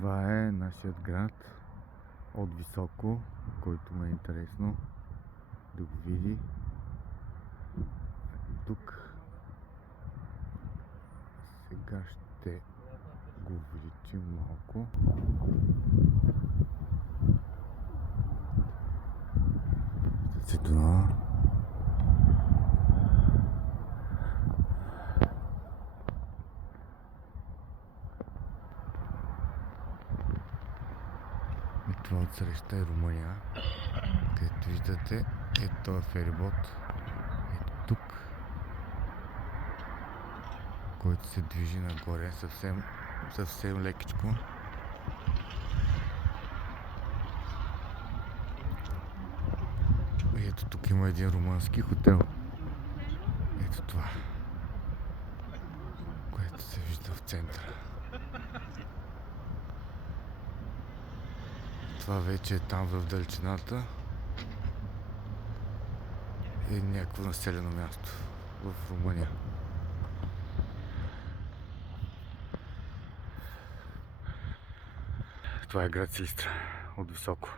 Това е нашият град от високо, който ме е интересно да го види. Тук сега ще го увеличим малко. Виждате това. И това отсреща е Румъния, където виждате този ферибот. Ето тук, който се движи нагоре съвсем лекичко. И ето тук има един румънски хотел. Ето това, което се вижда в центъра. Това вече е там в далечината. И някакво населено място в Румъния. Това е град Силистра от високо.